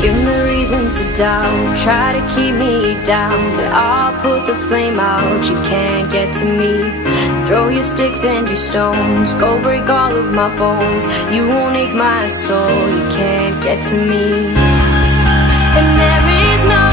Give me reasons to doubt, try to keep me down, but I'll put the flame out, you can't get to me. Throw your sticks and your stones, go break all of my bones. You won't ache my soul, you can't get to me. And there is no